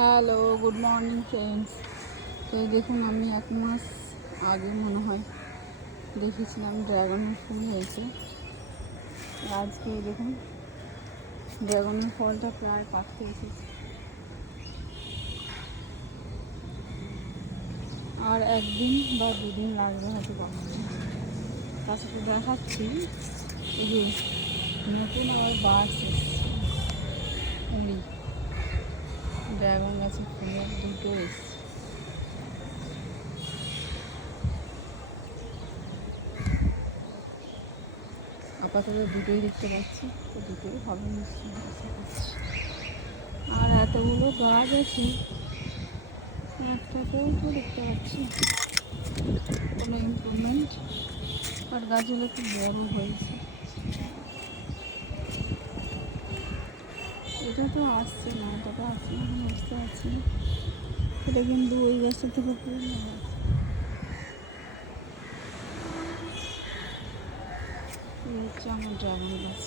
Hello, good morning friends. তো এই দেখুন, আমি 1 মাস আগে মনে হয় দেখেছিলাম ড্রাগনের ফুল হয়েছে। আজকে এই দেখুন ড্রাগনের ফলটা প্রায় পাকতে এসেছে, আর 1 দিন বা 2 দিন লাগবে হয়তো পাকতে। তার সাথে দেখাচ্ছি এই যে নতুন আবার বাস এসছে, কুড়ি ড্রাগন গাছের ফুলের দুটো এসছে। আপাতত দুটোই দেখতে পাচ্ছি, তো দুটোই হবে নিশ্চয়ই আশা করছি। আর এতগুলো গাছ আছে, একটাতেও তো দেখতে পাচ্ছি কোনো ইমপ্রুভমেন্ট, আর গাছগুলো খুব বড় হয়েছে। এটা তো আসছে না, এটা তো আসছে না, বুঝতে পারছি না। এটা কিন্তু ওই গাছটা থেকে পুরো নেওয়া আছে। এই হচ্ছে আমার ড্রাগন গাছ।